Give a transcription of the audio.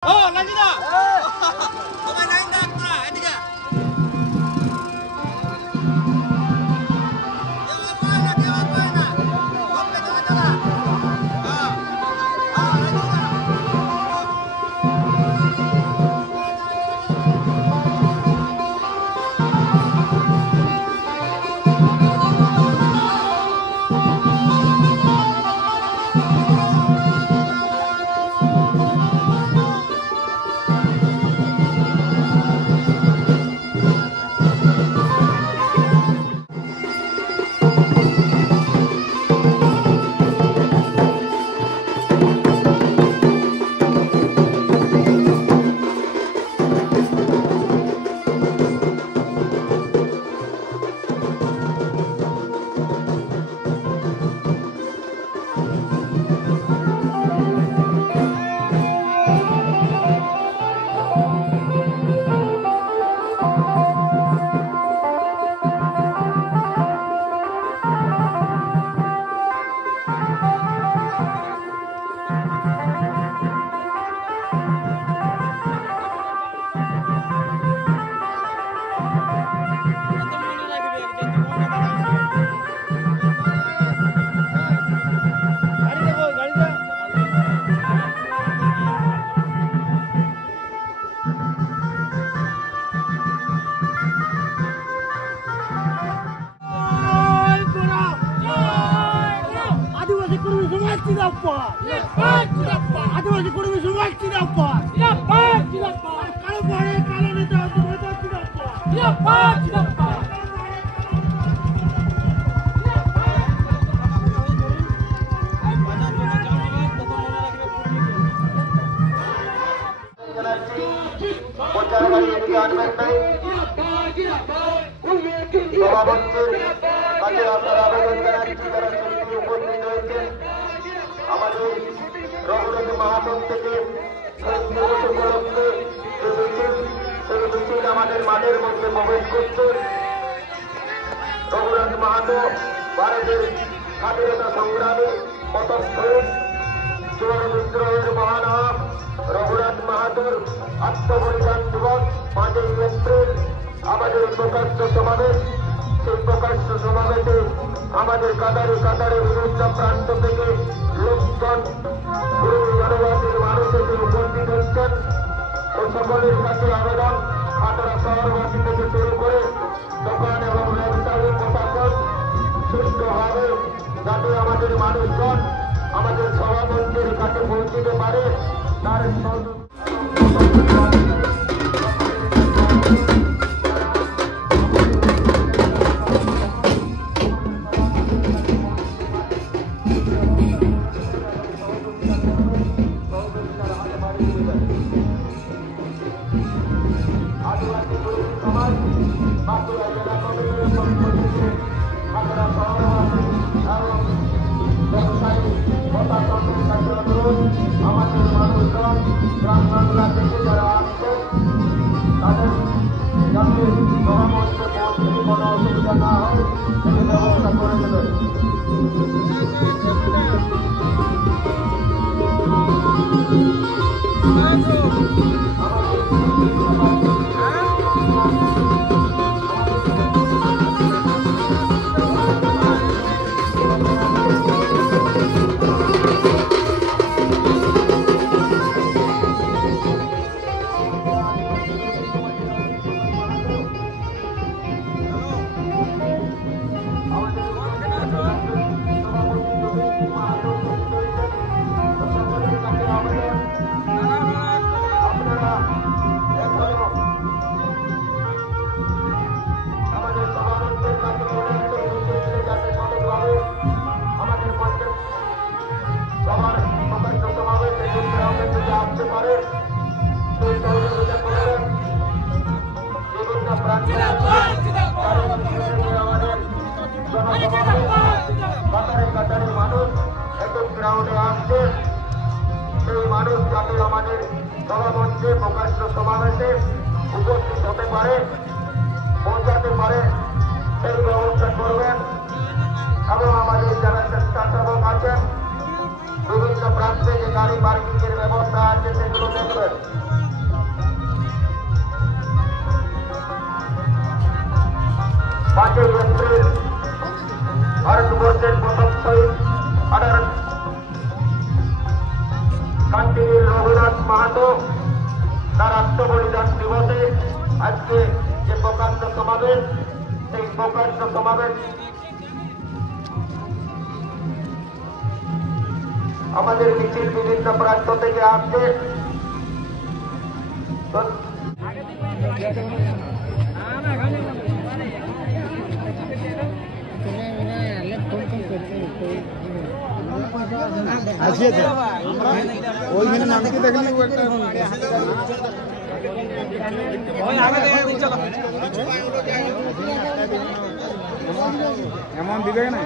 Oh, lagi dah. Pemain lain dah pula, ini ke? Jangan mana, jangan mana. Sampai tengah-tengah. Lagi dah. Aduh, kurang semua tidak pas. Tidak pas, tidak pas. Kalau boleh, kalau tidak pas. Tidak pas, tidak pas. Raghunath Mahato থেকে উপলক্ষে আমাদের মাঠের মধ্যে প্রবেশ করছে। রঘুনাথ মাহাতো ভারতের স্বাধীনতা সংগ্রামে প্রথম শহীদ চুয়ার বিদ্রোহের মহানাম রঘুনাথ মাহাতোর আত্মবলিদান দিবস 5ই এপ্রিল আমাদের প্রকাশ্য সমাবেশ। সেই প্রকাশ্য সমাবেশে আমাদের কাতারে কাতারে বিভিন্ন প্রান্ত থেকে লোকজন জনজাতির মানুষ এসে উপস্থিত হচ্ছেন। ও সকলের কাছে আবেদন, খাতড়া শহরবাসী থেকে শুরু করে দোকান এবং ব্যবসায়ী প্রশাসন সুষ্ঠুভাবে যাতে আমাদের মানুষজন আমাদের সভামঞ্চের কাছে পৌঁছতে পারে তার আমাদের মানুষজন গ্রাম বাংলা থেকে যারা আসছে তাদের যাতে মহামন্ত্রে পৌঁছতে কোনো অসুবিধা না হয় সেই ব্যবস্থা করে দেবেন। মানুষ যাতে আমাদের সভামঞ্চে প্রকাশ্য সমাবেশে উপস্থিত হতে পারে, পৌঁছাতে পারে সেই ব্যবস্থা করবেন। এবং আমাদের যারা স্বেচ্ছাসেবক আছেন বিভিন্ন প্রান্তে যে গাড়ি পার্কিং এর ব্যবস্থা আছে সেগুলো দেখবেন। 5 এপ্রিল ভারতবর্ষের প্রথম শহীদ কান্তিবীর রঘুনাথ মাহাতো তার আত্মবলিদান দিবসে আজকে যে প্রকাণ্ড সমাবেশ, সেই প্রকাণ্ড সমাবেশ আমাদের মিছিল বিভিন্ন প্রান্ত থেকে আসছে। ওইখানে নামটি দেখলি এমন দিবে না।